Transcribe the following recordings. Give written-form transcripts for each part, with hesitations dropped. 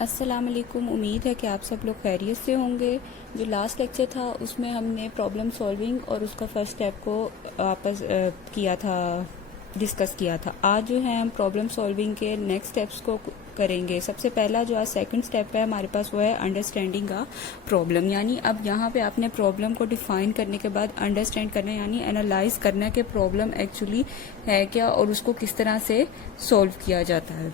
अस्सलाम वालेकुम। उम्मीद है कि आप सब लोग खैरियत से होंगे। जो लास्ट लेक्चर था उसमें हमने प्रॉब्लम सॉल्विंग और उसका फर्स्ट स्टेप को आपस किया था, डिस्कस किया था। आज जो है हम प्रॉब्लम सॉल्विंग के नेक्स्ट स्टेप्स को करेंगे। सबसे पहला जो आज सेकंड स्टेप है हमारे पास वो है अंडरस्टैंडिंग का प्रॉब्लम। यानी अब यहाँ पे आपने प्रॉब्लम को डिफाइन करने के बाद अंडरस्टैंड करना यानी एनालाइज करना कि प्रॉब्लम एक्चुअली है क्या और उसको किस तरह से सॉल्व किया जाता है।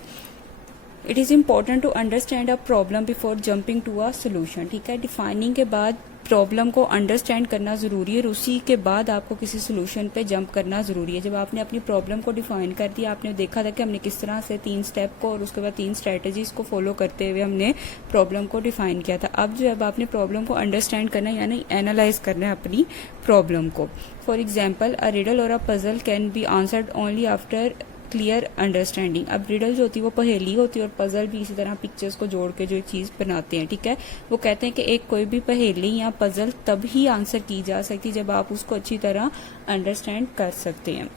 It is important to understand a problem before jumping to a solution. ठीक है, डिफाइनिंग के बाद प्रॉब्लम को अंडरस्टैंड करना ज़रूरी है और उसी के बाद आपको किसी सोल्यूशन पे जंप करना ज़रूरी है। जब आपने अपनी प्रॉब्लम को डिफाइन कर दिया, आपने देखा था कि हमने किस तरह से 3 स्टेप को और उसके बाद 3 स्ट्रेटजीज को फॉलो करते हुए हमने प्रॉब्लम को डिफाइन किया था। अब जो है आपने प्रॉब्लम को अंडरस्टैंड करना है यानी एनालाइज करना है अपनी प्रॉब्लम को। फॉर एग्जाम्पल, अ रिडल और a puzzle can be answered only after clear understanding. अब रिडल जो होती है वो पहेली होती है और पजल भी इसी तरह पिक्चर्स को जोड़ के जो चीज बनाते हैं। ठीक है, वो कहते हैं कि एक कोई भी पहेली या पजल तब ही आंसर की जा सकती जब आप उसको अच्छी तरह अंडरस्टैंड कर सकते हैं।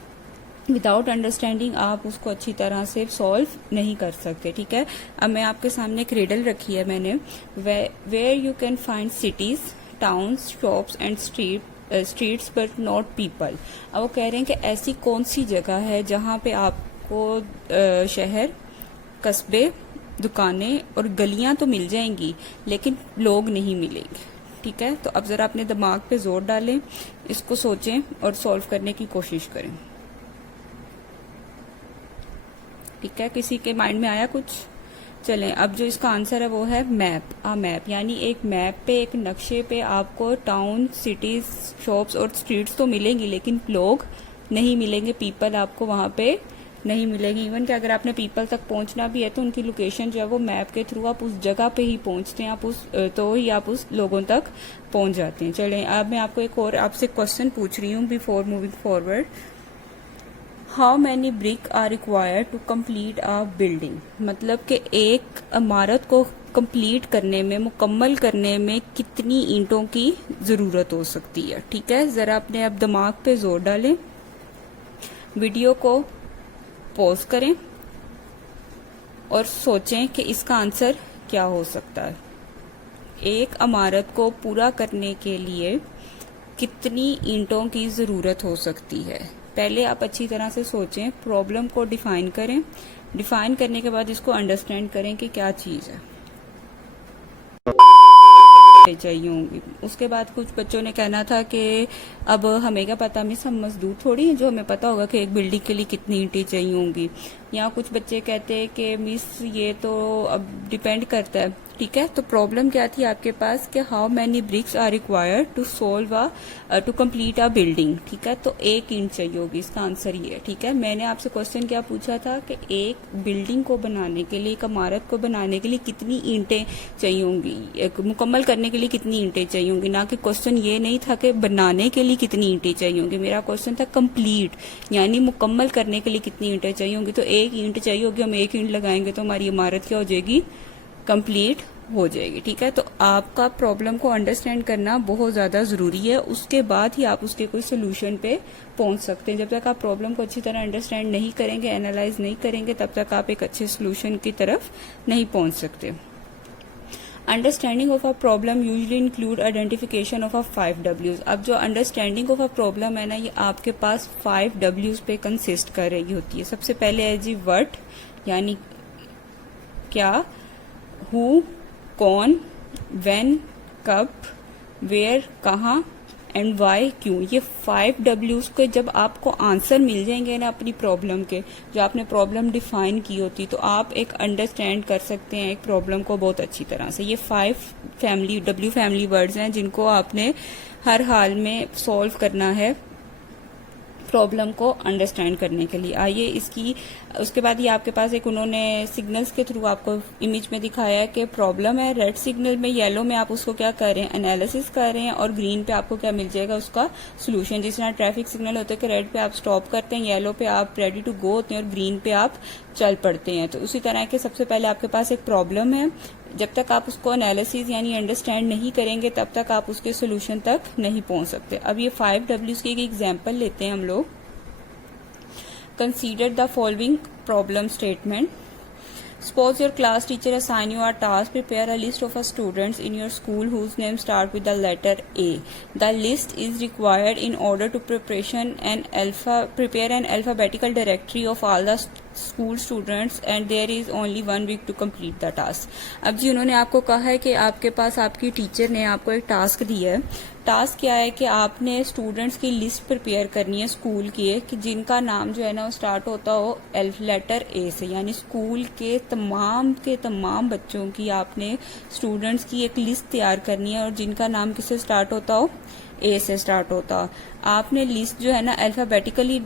विदाउट अंडरस्टैंडिंग आप उसको अच्छी तरह से सॉल्व नहीं कर सकते। ठीक है, अब मैं आपके सामने एक रिडल रखी है मैंने, where you can find cities, towns, shops and streets but not people. अब वो कह रहे हैं कि ऐसी कौन सी जगह है जहाँ पे आपको शहर, कस्बे, दुकानें और गलियां तो मिल जाएंगी लेकिन लोग नहीं मिलेंगे। ठीक है, तो अब जरा अपने दिमाग पे जोर डालें, इसको सोचें और सॉल्व करने की कोशिश करें। ठीक है, किसी के माइंड में आया कुछ? चलें, अब जो इसका आंसर है वो है मैप। मैप यानी एक मैप पे, एक नक्शे पे आपको टाउन, सिटीज, शॉप्स और स्ट्रीट्स तो मिलेंगी लेकिन लोग नहीं मिलेंगे, पीपल आपको वहां पे नहीं मिलेंगे। इवन कि अगर आपने पीपल तक पहुंचना भी है तो उनकी लोकेशन जो है वो मैप के थ्रू आप उस जगह पे ही पहुंचते हैं, आप उस लोगों तक पहुंच जाते हैं। चलें, अब मैं आपको एक और आपसे क्वेश्चन पूछ रही हूँ before moving forward. How many brick are required to complete a building. मतलब कि एक इमारत को कंप्लीट करने में, मुकम्मल करने में कितनी ईंटों की जरूरत हो सकती है। ठीक है, जरा अपने अब दिमाग पे जोर डालें, वीडियो को पॉज करें और सोचें कि इसका आंसर क्या हो सकता है। एक इमारत को पूरा करने के लिए कितनी ईंटों की जरूरत हो सकती है। पहले आप अच्छी तरह से सोचें, प्रॉब्लम को डिफाइन करें, डिफाइन करने के बाद इसको अंडरस्टैंड करें कि क्या चीज है चाहिए होंगी। उसके बाद कुछ बच्चों ने कहना था कि अब हमें क्या पता मिस, हम मजदूर थोड़ी हैं जो हमें पता होगा कि एक बिल्डिंग के लिए कितनी ईंटें चाहिए होंगी। या कुछ बच्चे कहते हैं कि मिस ये तो अब डिपेंड करता है। ठीक है, तो प्रॉब्लम क्या थी आपके पास कि how many bricks are required to solve to complete a building. ठीक है, तो एक ईंट चाहिए होगी, इसका आंसर ये है। ठीक है, मैंने आपसे क्वेश्चन क्या पूछा था कि एक बिल्डिंग को बनाने के लिए, एक इमारत को बनाने के लिए कितनी ईंटें चाहिए होंगी, मुकम्मल करने के लिए कितनी ईंटें चाहिए होंगी। ना कि क्वेश्चन ये नहीं था कि बनाने के लिए कितनी ईंटें चाहिए होंगी, मेरा क्वेश्चन था कंप्लीट यानी मुकम्मल करने के लिए कितनी ईंटें चाहिए होंगी। तो एक ईंट चाहिए होगी, हम एक ईंट लगाएंगे तो हमारी इमारत क्या हो जाएगी, कंप्लीट हो जाएगी। ठीक है, तो आपका प्रॉब्लम को अंडरस्टैंड करना बहुत ज्यादा जरूरी है, उसके बाद ही आप उसके कोई सोल्यूशन पे पहुंच सकते हैं। जब तक आप प्रॉब्लम को अच्छी तरह अंडरस्टैंड नहीं करेंगे, एनालाइज नहीं करेंगे, तब तक आप एक अच्छे सोल्यूशन की तरफ नहीं पहुंच सकते। Understanding of a problem usually include identification of a 5 W's। अब जो अंडरस्टैंडिंग ऑफ अ प्रॉब्लम है ना, ये आपके पास 5 W's पे कंसिस्ट कर रही होती है। सबसे पहले है जी व्हाट यानी क्या, हु कौन, व्हेन कब, वेयर कहाँ एंड वाई क्यों। ये 5 W's के जब आपको आंसर मिल जाएंगे ना अपनी प्रॉब्लम के, जो आपने प्रॉब्लम डिफाइन की होती, तो आप एक अंडरस्टैंड कर सकते हैं एक प्रॉब्लम को बहुत अच्छी तरह से। ये 5 W फैमिली वर्ड्स हैं जिनको आपने हर हाल में सॉल्व करना है प्रॉब्लम को अंडरस्टैंड करने के लिए। आइए इसकी उसके बाद ही आपके पास एक उन्होंने सिग्नल्स के थ्रू आपको इमेज में दिखाया है कि प्रॉब्लम है, रेड सिग्नल में, येलो में आप उसको क्या कर रहे हैं, एनालिसिस कर रहे हैं, और ग्रीन पे आपको क्या मिल जाएगा, उसका सोल्यूशन। जिस तरह ट्रैफिक सिग्नल होते हैं कि रेड पे आप स्टॉप करते हैं, येलो पे आप रेडी टू गो होते हैं और ग्रीन पे आप चल पड़ते हैं। तो उसी तरह के सबसे पहले आपके पास एक प्रॉब्लम है, जब तक आप उसको एनालिसिस यानी अंडरस्टैंड नहीं करेंगे तब तक आप उसके सोल्यूशन तक नहीं पहुंच सकते। अब ये 5 W's की एक एग्जाम्पल लेते हैं हम लोग। Consider the following problem statement. Suppose your class teacher assign you a task, prepare a list of students in your school whose name start with the letter A. The list is required in order to prepare an alphabetical directory of all the school students and there is only 1 week to complete the task. अब जी उन्होंने आपको कहा है कि आपके पास आपकी teacher ने आपको एक टास्क दिया है. टास्क क्या है कि आपने स्टूडेंट्स की लिस्ट प्रिपेयर करनी है स्कूल की है कि जिनका नाम जो है ना वो स्टार्ट होता हो लेटर ए से, यानी स्कूल के तमाम बच्चों की आपने स्टूडेंट्स की एक लिस्ट तैयार करनी है और जिनका नाम किससे स्टार्ट होता हो, ए से स्टार्ट होता हो. आपने लिस्ट जो है ना अल्फाबेटिकली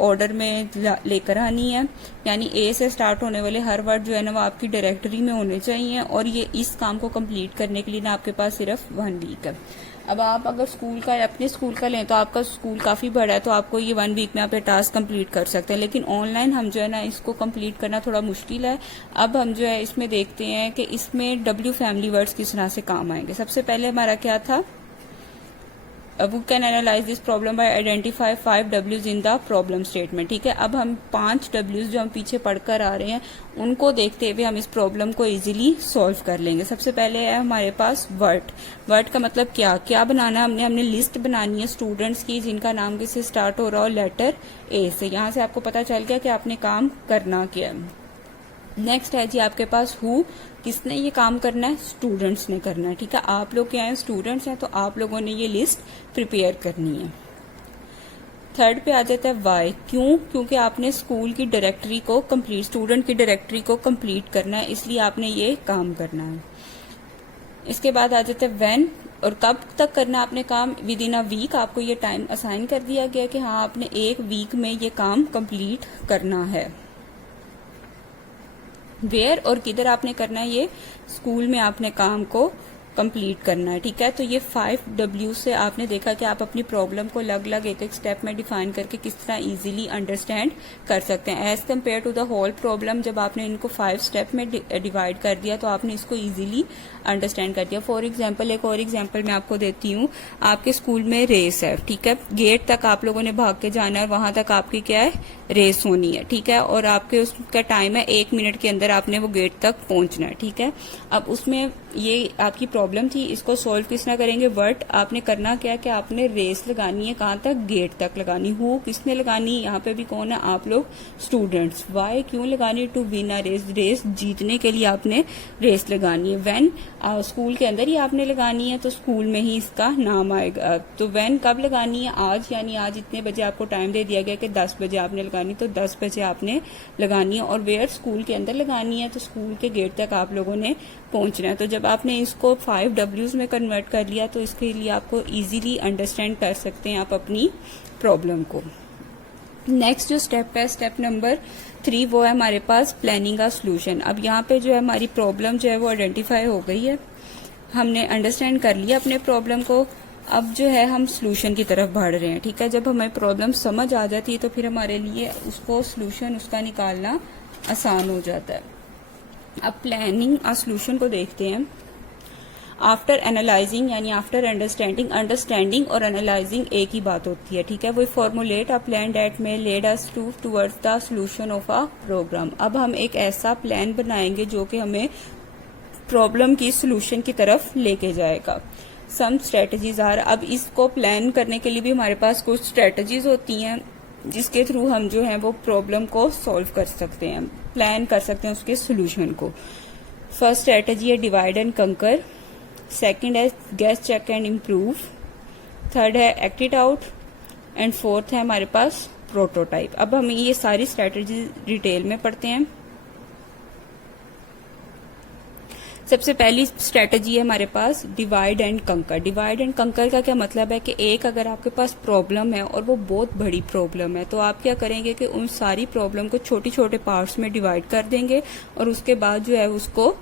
ऑर्डर में लेकर आनी है, यानी ए से स्टार्ट होने वाले हर वर्ड जो है ना वो आपकी डायरेक्टरी में होने चाहिए और ये इस काम को कंप्लीट करने के लिए ना आपके पास सिर्फ 1 वीक है. अब आप अगर अपने स्कूल का लें तो आपका स्कूल काफी बड़ा है तो आपको ये 1 वीक में आप ये टास्क कंप्लीट कर सकते हैं, लेकिन ऑनलाइन हम जो है ना इसको कंप्लीट करना थोड़ा मुश्किल है. अब हम जो है इसमें देखते हैं कि इसमें W फैमिली वर्ड्स किस तरह से काम आएंगे. सबसे पहले हमारा क्या था, we can analyze this problem by identify 5 W's in the problem statement. ठीक है, अब हम 5 W's जो हम पीछे पढ़कर आ रहे हैं उनको देखते हुए हम इस प्रॉब्लम को इजीली सॉल्व कर लेंगे. सबसे पहले है हमारे पास वर्ड का मतलब क्या बनाना है, हमने लिस्ट बनानी है स्टूडेंट्स की जिनका नाम किससे स्टार्ट हो रहा हो, लेटर ए से. यहाँ से आपको पता चल गया कि आपने काम करना क्या है. नेक्स्ट है जी आपके पास हु, किसने ये काम करना है, स्टूडेंट्स ने करना है. ठीक है, आप लोग क्या है, स्टूडेंट्स हैं तो आप लोगों ने ये लिस्ट प्रिपेयर करनी है. थर्ड पे आ जाता है वाई, क्योंकि आपने स्कूल की डायरेक्टरी को कंप्लीट, स्टूडेंट की डायरेक्टरी को कंप्लीट करना है, इसलिए आपने ये काम करना है. इसके बाद आ जाता है व्हेन, और कब तक करना आपने काम, विद इन अ वीक. आपको ये टाइम असाइन कर दिया गया कि हाँ आपने 1 वीक में ये काम कंप्लीट करना है. वेयर और किधर आपने करना है, ये स्कूल में आपने काम को कंप्लीट करना है. ठीक है, तो ये 5 W से आपने देखा कि आप अपनी प्रॉब्लम को अलग अलग एक स्टेप में डिफाइन करके किस तरह इजीली अंडरस्टैंड कर सकते हैं as compare to the whole problem. जब आपने इनको 5 स्टेप में डिवाइड कर दिया तो आपने इसको इजीली अंडरस्टैंड कर दिया. फॉर एग्जाम्पल एक और एग्जाम्पल मैं आपको देती हूँ. आपके स्कूल में रेस है, ठीक है, गेट तक आप लोगों ने भाग के जाना है और वहां तक आपकी क्या है, रेस होनी है. ठीक है, और आपके उसका टाइम है 1 मिनट के अंदर आपने वो गेट तक पहुंचना है. ठीक है, अब उसमें ये आपकी प्रॉब्लम थी, इसको सॉल्व किस तरह करेंगे. वर्ड आपने करना क्या कि आपने रेस लगानी है, कहाँ तक, गेट तक लगानी. हु किसने लगानी, यहाँ पे भी कौन है, आप लोग स्टूडेंट्स. वाई क्यों लगानी, to win a race, race जीतने के लिए आपने रेस लगानी है. व्हेन स्कूल के अंदर ही आपने लगानी है तो स्कूल में ही इसका नाम आएगा. तो व्हेन कब लगानी है, आज, यानी आज इतने बजे आपको टाइम दे दिया गया कि 10 बजे आपने लगानी, तो 10 बजे आपने लगानी है. और वेयर स्कूल के अंदर लगानी है तो स्कूल के गेट तक आप लोगों ने पहुंचना है. तो जब आपने इसको 5 W's में कन्वर्ट कर लिया तो इसके लिए आपको इजीली अंडरस्टैंड कर सकते हैं आप अपनी प्रॉब्लम को. नेक्स्ट जो स्टेप है, स्टेप नंबर 3, वो है हमारे पास प्लानिंग का सोल्यूशन. अब यहाँ पे जो है हमारी प्रॉब्लम जो है वो आइडेंटिफाई हो गई है, हमने अंडरस्टैंड कर लिया अपने प्रॉब्लम को. अब जो है हम सोल्यूशन की तरफ बढ़ रहे हैं. ठीक है, जब हमें प्रॉब्लम समझ आ जाती है तो फिर हमारे लिए उसको सोल्यूशन उसका निकालना आसान हो जाता है. अब प्लानिंग और सोल्यूशन को देखते हैं. आफ्टर एनालाइजिंग यानी आफ्टर अंडरस्टैंडिंग और एनालाइजिंग एक ही बात होती है. ठीक है, we formulate a plan that may led us towards the solution of a program. अब हम एक ऐसा प्लान बनाएंगे जो कि हमें प्रॉब्लम की सोल्यूशन की तरफ लेके जाएगा. सम स्ट्रेटजीज आर, अब इसको प्लान करने के लिए भी हमारे पास कुछ स्ट्रेटजीज होती हैं जिसके थ्रू हम जो है वो प्रॉब्लम को सॉल्व कर सकते हैं, प्लान कर सकते हैं उसके सोल्यूशन को. फर्स्ट स्ट्रेटजी है डिवाइड एंड कंकर. सेकंड है guess, check and improve. Third है act it out. And fourth है हमारे पास प्रोटोटाइप. अब हम ये सारी स्ट्रेटजी डिटेल में पढ़ते हैं. सबसे पहली स्ट्रेटजी है हमारे पास डिवाइड एंड कंकर. डिवाइड एंड कंकर का क्या मतलब है कि एक अगर आपके पास प्रॉब्लम है और वो बहुत बड़ी प्रॉब्लम है तो आप क्या करेंगे कि उन सारी प्रॉब्लम को छोटे छोटे पार्ट्स में डिवाइड कर देंगे और उसके बाद जो है उसको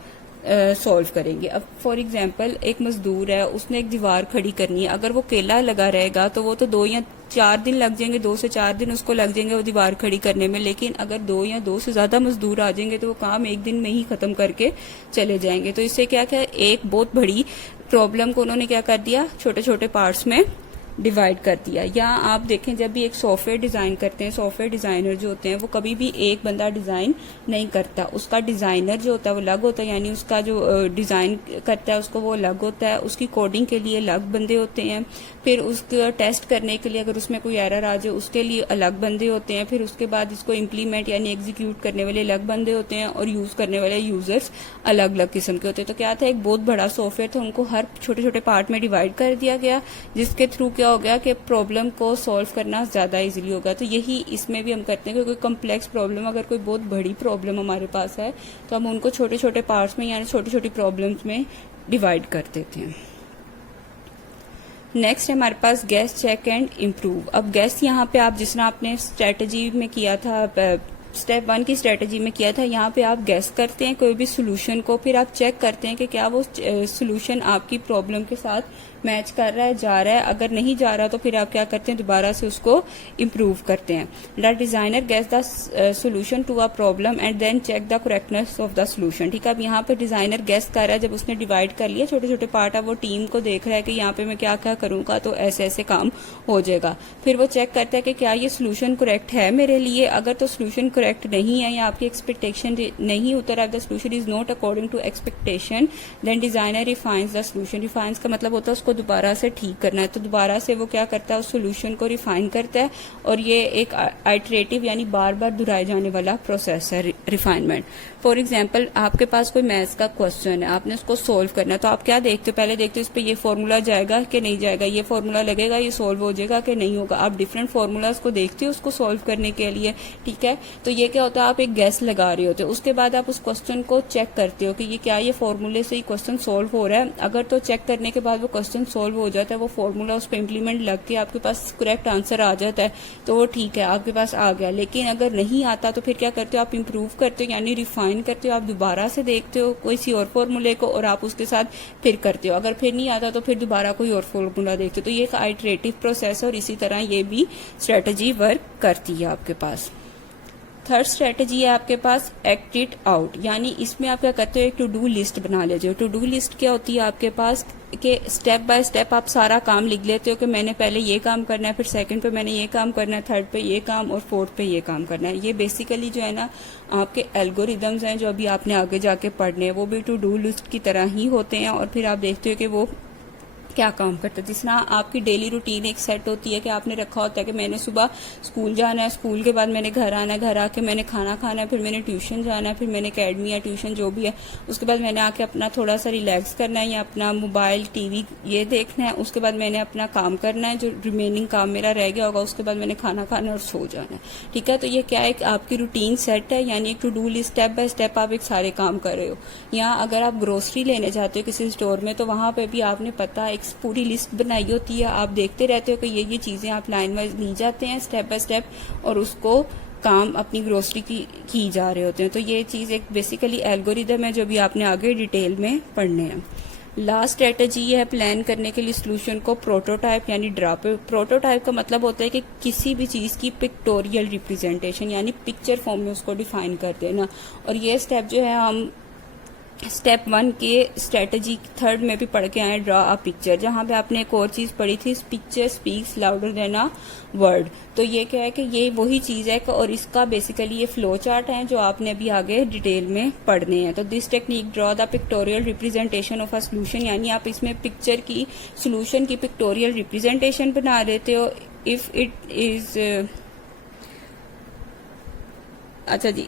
सॉल्व करेंगे. अब फॉर एग्जांपल एक मजदूर है, उसने एक दीवार खड़ी करनी है. अगर वो केला लगा रहेगा तो वो तो 2 या 4 दिन लग जाएंगे, 2 से 4 दिन उसको लग जाएंगे वो दीवार खड़ी करने में. लेकिन अगर 2 या 2 से ज्यादा मजदूर आ जाएंगे तो वो काम 1 दिन में ही खत्म करके चले जाएंगे. तो इससे क्या क्या एक बहुत बड़ी प्रॉब्लम को उन्होंने क्या कर दिया, छोटे छोटे पार्ट्स में डिवाइड कर दिया। या आप देखें जब भी एक सॉफ्टवेयर डिजाइन करते हैं, सॉफ्टवेयर डिजाइनर जो होते हैं वो कभी भी एक बंदा डिजाइन नहीं करता, उसका डिजाइनर जो होता है वो अलग होता है, यानी उसका जो डिजाइन करता है उसको वो अलग होता है, उसकी कोडिंग के लिए अलग बंदे होते हैं, फिर उसको टेस्ट करने के लिए अगर उसमें कोई एरर आ जाए उसके लिए अलग बंदे होते हैं, फिर उसके बाद इसको इम्प्लीमेंट यानी एग्जीक्यूट करने वाले अलग बंदे होते हैं, और यूज करने वाले यूजर्स अलग अलग किस्म के होते हैं। तो क्या था, एक बहुत बड़ा सॉफ्टवेयर था, उनको हर छोटे छोटे पार्ट में डिवाइड कर दिया गया, जिसके थ्रू क्या हो गया कि प्रॉब्लम को सॉल्व करना ज्यादा इजीली होगा। तो यही इसमें भी हम करते हैं कि कोई कम्प्लेक्स प्रॉब्लम, अगर कोई बहुत बड़ी प्रॉब्लम हमारे पास है तो हम उनको छोटे छोटे पार्ट्स में यानी छोटी छोटी प्रॉब्लम्स में डिवाइड कर देते हैं। नेक्स्ट हमारे पास गेस, चेक एंड इम्प्रूव। अब गेस यहाँ पे आप जिस तरह आपने स्ट्रेटेजी में किया था, स्टेप 1 की स्ट्रेटेजी में किया था, यहाँ पे आप गेस करते हैं कोई भी सोल्यूशन को, फिर आप चेक करते हैं कि क्या वो सोल्यूशन आपकी प्रॉब्लम के साथ मैच कर रहा है, जा रहा है। अगर नहीं जा रहा तो फिर आप क्या करते हैं, दोबारा से उसको इम्प्रूव करते हैं। The designer guess the solution to a problem and then check the correctness of the solution. ठीक है, अब यहाँ पे डिजाइनर गेस कर रहा है, जब उसने डिवाइड कर लिया छोटे छोटे पार्ट, अब वो टीम को देख रहा है कि यहाँ पे मैं क्या क्या करूंगा तो ऐसे ऐसे काम हो जाएगा। फिर वो चेक करता है कि क्या ये सोल्यूशन करेक्ट है मेरे लिए। अगर तो सोल्यूशन करेक्ट नहीं है या आपकी एक्सपेक्टेशन नहीं उतर है, the solution is not according to expectation, then designer refines the solution. Refines का मतलब होता है उसको दोबारा से ठीक करना है, तो दोबारा से वो क्या करता है, उस सोल्यूशन को रिफाइन करता है, और ये एक आइटरेटिव यानी बार बार दोहराए जाने वाला प्रोसेस है रिफाइनमेंट। फॉर एग्जाम्पल, आपके पास कोई मैथ्स का क्वेश्चन है, आपने उसको सोल्व करना है, तो आप क्या देखते हो, पहले देखते हो इस पे ये फॉर्मूला जाएगा कि नहीं जाएगा, ये फॉर्मूला लगेगा, ये सोल्व हो जाएगा कि नहीं होगा। आप डिफरेंट फॉर्मूलाज को देखते हो उसको सोल्व करने के लिए। ठीक है, तो ये क्या होता है, आप एक गैस लगा रहे होते हो, उसके बाद आप उस क्वेश्चन को चेक करते हो कि ये क्या ये फॉर्मूले से ही क्वेश्चन सोल्व हो रहा है। अगर तो चेक करने के बाद वो क्वेश्चन सोल्व हो जाता है, वो फॉर्मूला उस पर इम्प्लीमेंट लग के आपके पास करेक्ट आंसर आ जाता है, तो वो ठीक है, आपके पास आ गया। लेकिन अगर नहीं आता तो फिर क्या करते हो, आप इम्प्रूव करते हो यानी रिफाइन करते हो, आप दोबारा से देखते हो कोई सी और फॉर्मूले को और आप उसके साथ फिर करते हो। अगर फिर नहीं आता तो फिर दोबारा कोई और फॉर्मूला देखते हो। तो ये एक आइटरेटिव प्रोसेस है, और इसी तरह ये भी स्ट्रेटेजी वर्क करती है आपके पास। थर्ड स्ट्रेटेजी है आपके पास एक्ट इट आउट, यानी इसमें आप क्या करते हो, एक टू डू लिस्ट बना लेते हो। टू डू लिस्ट क्या होती है आपके पास कि स्टेप बाय स्टेप आप सारा काम लिख लेते हो कि मैंने पहले ये काम करना है, फिर सेकंड पे मैंने ये काम करना है, थर्ड पे ये काम और फोर्थ पे ये काम करना है। ये बेसिकली जो है ना आपके एल्गोरिदम्स हैं जो अभी आपने आगे जाके पढ़ने हैं, वो भी टू डू लिस्ट की तरह ही होते हैं। और फिर आप देखते हो कि वो क्या काम करता है। जिस तरह आपकी डेली रूटीन एक सेट होती है कि आपने रखा होता है कि मैंने सुबह स्कूल जाना है, स्कूल के बाद मैंने घर आना है, घर आके मैंने खाना खाना है, फिर मैंने ट्यूशन जाना है, फिर मैंने अकेडमी या ट्यूशन जो भी है उसके बाद मैंने आके अपना थोड़ा सा रिलैक्स करना है या अपना मोबाइल टीवी ये देखना है, उसके बाद मैंने अपना काम करना है, जो रिमेनिंग काम मेरा रह गया होगा उसके बाद मैंने खाना खाना और सो जाना है। ठीक है, तो ये क्या एक आपकी रूटीन सेट है, यानी एक to do list step by step आप एक सारे काम कर रहे हो। यहाँ अगर आप ग्रोसरी लेने जाते हो किसी स्टोर में तो वहां पे भी आपने पता एक पूरी लिस्ट बनाई होती है, आप देखते रहते हो कि ये चीजें आप लाइन वाइज ली जाते हैं स्टेप बाय स्टेप और उसको काम अपनी ग्रोसरी की जा रहे होते हैं। तो ये चीज एक बेसिकली एल्गोरिदम है जो भी आपने आगे डिटेल में पढ़ने हैं। लास्ट स्ट्रेटेजी है प्लान करने के लिए सोल्यूशन को प्रोटोटाइप यानी ड्रा। प्रोटोटाइप का मतलब होता है कि किसी भी चीज की पिक्टोरियल रिप्रेजेंटेशन यानी पिक्चर फॉर्म में उसको डिफाइन कर देना। और ये स्टेप जो है हम स्टेप 1 के स्ट्रेटेजी थर्ड में भी पढ़ के आए, ड्रा अ पिक्चर, जहां पे आपने एक और चीज पढ़ी थी, picture speaks louder than a word. तो ये क्या है कि ये वही चीज है और इसका बेसिकली ये फ्लो चार्ट है जो आपने अभी आगे डिटेल में पढ़ने हैं। तो this technique draw the pictorial representation of a solution, यानी आप इसमें पिक्चर की सोल्यूशन की पिक्टोरियल रिप्रेजेंटेशन बना देते हो। इफ इट इज अच्छा जी,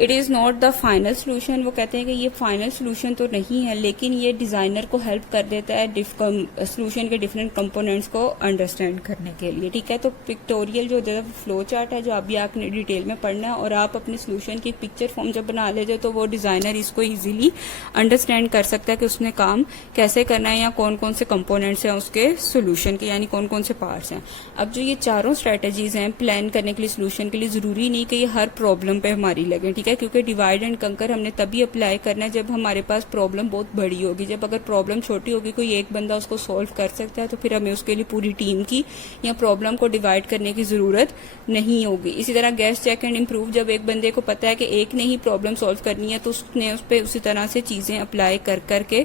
it is not the final solution. वो कहते हैं कि ये फाइनल सोल्यूशन तो नहीं है, लेकिन ये डिजाइनर को हेल्प कर देता है सोल्यूशन के डिफरेंट कंपोनेंट्स को अंडरस्टैंड करने के लिए। ठीक है, तो पिक्टोरियल जो फ्लो चार्ट है जो अभी आपने डिटेल में पढ़ना है, और आप अपने सोल्यूशन की पिक्चर फॉर्म जब बना लेते हो तो वो डिजाइनर इसको इजीली अंडरस्टैंड कर सकता है कि उसने काम कैसे करना है या कौन कौन से कंपोनेंट्स हैं उसके सोल्यूशन के, यानी कौन कौन से पार्ट्स हैं। अब जो ये चारों स्ट्रेटेजीज हैं प्लान करने के लिए, सोल्यूशन के लिए, जरूरी नहीं कि ये हर प्रॉब्लम पे हमारी लगे। ठीक है, क्योंकि डिवाइड एंड कंकर हमने तभी अप्लाई करना है जब हमारे पास प्रॉब्लम बहुत बड़ी होगी। जब अगर प्रॉब्लम छोटी होगी, कोई एक बंदा उसको सॉल्व कर सकता है, तो फिर हमें उसके लिए पूरी टीम की या प्रॉब्लम को डिवाइड करने की जरूरत नहीं होगी। इसी तरह गेस चेक एंड इम्प्रूव, जब एक बंदे को पता है कि एक ने ही प्रॉब्लम सॉल्व करनी है तो उसने उस पर उसी तरह से चीजें अप्लाई कर करके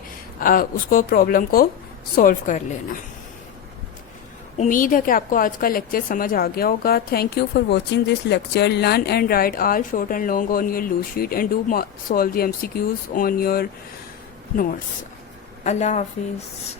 उसको प्रॉब्लम को सॉल्व कर लेना। उम्मीद है कि आपको आज का लेक्चर समझ आ गया होगा। Thank you for watching this lecture. Learn and write all short and long on your loose sheet and do solve the MCQs on your notes. अल्लाह हाफिज़।